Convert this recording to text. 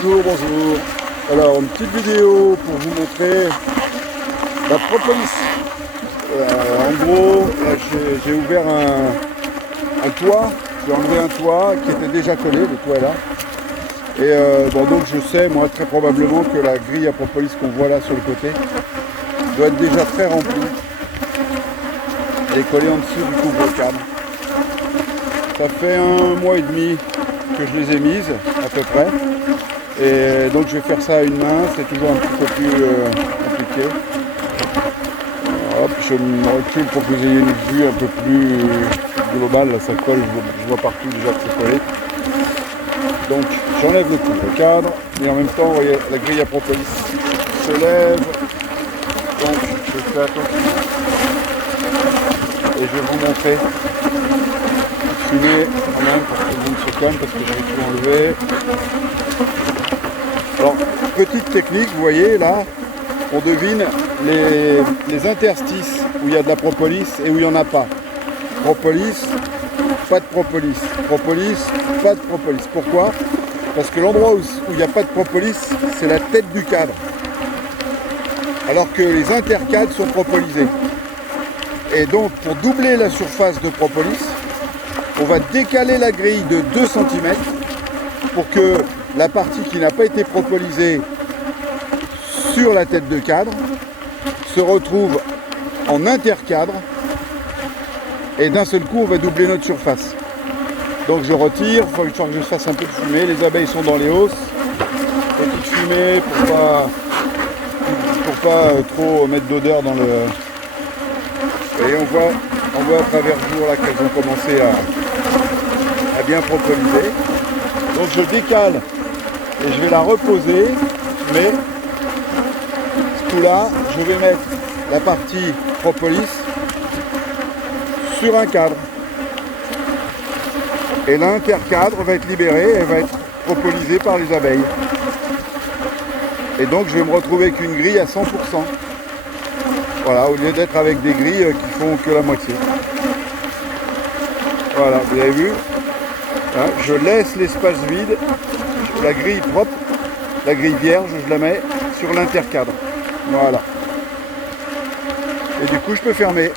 Bonjour, bonjour. Alors, une petite vidéo pour vous montrer la propolis. En gros, j'ai ouvert un toit, j'ai enlevé un toit qui était déjà collé, le toit est là. Et donc je sais, moi, très probablement que la grille à propolis qu'on voit là sur le côté doit être déjà très remplie. Elle est collée en dessous du couvre-cadre. Ça fait 1 mois et demi que je les ai mises, à peu près. Et donc je vais faire ça à une main, c'est toujours un petit peu plus compliqué. Hop, je me recule pour que vous ayez une vue un peu plus globale. Là, ça colle, je vois partout déjà que c'est collé. Donc j'enlève le couvre-cadre et en même temps, vous voyez, la grille à propolis se lève. Donc je fais attention et je vais vous montrer. Filmer quand même pour que vous me se calme parce que j'avais tout enlevé. Alors, petite technique, vous voyez là, on devine les interstices où il y a de la propolis et où il n'y en a pas. Propolis, pas de propolis. Propolis, pas de propolis. Pourquoi? Parce que l'endroit où il n'y a pas de propolis, c'est la tête du cadre. Alors que les intercadres sont propolisés. Et donc, pour doubler la surface de propolis, on va décaler la grille de 2 cm pour que la partie qui n'a pas été propolisée sur la tête de cadre se retrouve en intercadre et d'un seul coup on va doubler notre surface. Donc je retire, il faut que je fasse un peu de fumée, les abeilles sont dans les hausses, petite fumée pour pas trop mettre d'odeur dans le... Et on voit à travers le jour là qu'elles ont commencé à bien propoliser. Donc je décale et je vais la reposer, mais ce coup-là, je vais mettre la partie propolis sur un cadre. Et l'intercadre va être libéré et va être propolisé par les abeilles. Et donc je vais me retrouver avec une grille à 100%. Voilà, au lieu d'être avec des grilles qui font que la moitié. Voilà, vous avez vu, hein, je laisse l'espace vide, la grille propre, la grille vierge, je la mets sur l'intercadre. Voilà. Et du coup, je peux fermer.